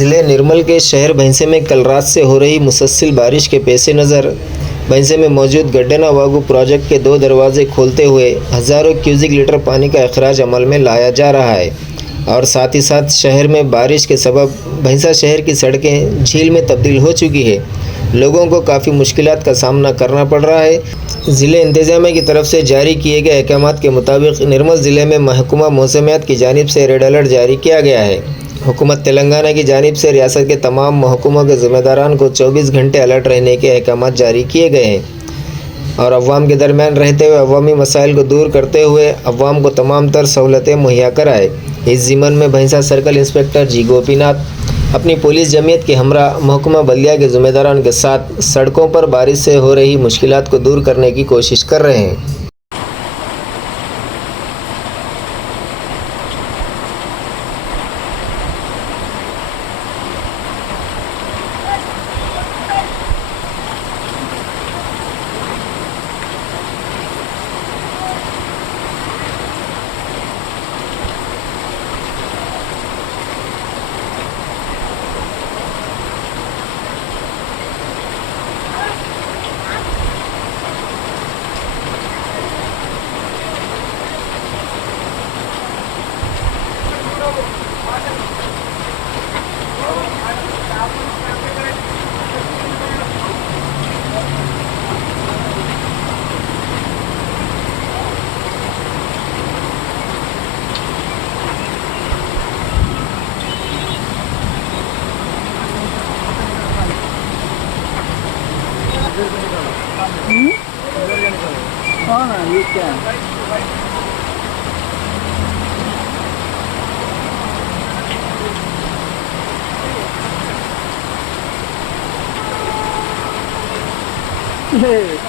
ज़िले निर्मल के शहर भैंसे में कल रात से हो रही मुसलसल बारिश के पेश नज़र भैंसे में मौजूद गड्डेना वागू प्रोजेक्ट के 2 दरवाजे खोलते हुए हज़ारों क्यूसिक लीटर पानी का अखराज अमल में लाया जा रहा है और साथ ही साथ शहर में बारिश के सबब भैंसा शहर की सड़कें झील में तब्दील हो चुकी है। लोगों को काफ़ी मुश्किलात का सामना करना पड़ रहा है। ज़िले इंतजामिया की तरफ से जारी किए गए अहकामात के मुताबिक निर्मल ज़िले में महकमा मौसमियात की जानिब से रेड अलर्ट जारी किया गया है। हुकूमत तेलंगाना की जानिब से रियासत के तमाम महकमों के ज़िम्मेदारान को 24 घंटे अलर्ट रहने के अहकामात जारी किए गए हैं और अवाम के दरमियान रहते हुए अवामी मसाइल को दूर करते हुए अवाम को तमाम तर सहूलतें मुहैया कराए। इस ज़िम्मन में भैंसा सर्कल इंस्पेक्टर जी गोपीनाथ अपनी पुलिस जमीयत के हमरा महकमा बल्दिया के ज़िम्मेदारान के साथ सड़कों पर बारिश से हो रही मुश्किलात को दूर करने की कोशिश कर रहे हैं। हाँ ना ये क्या है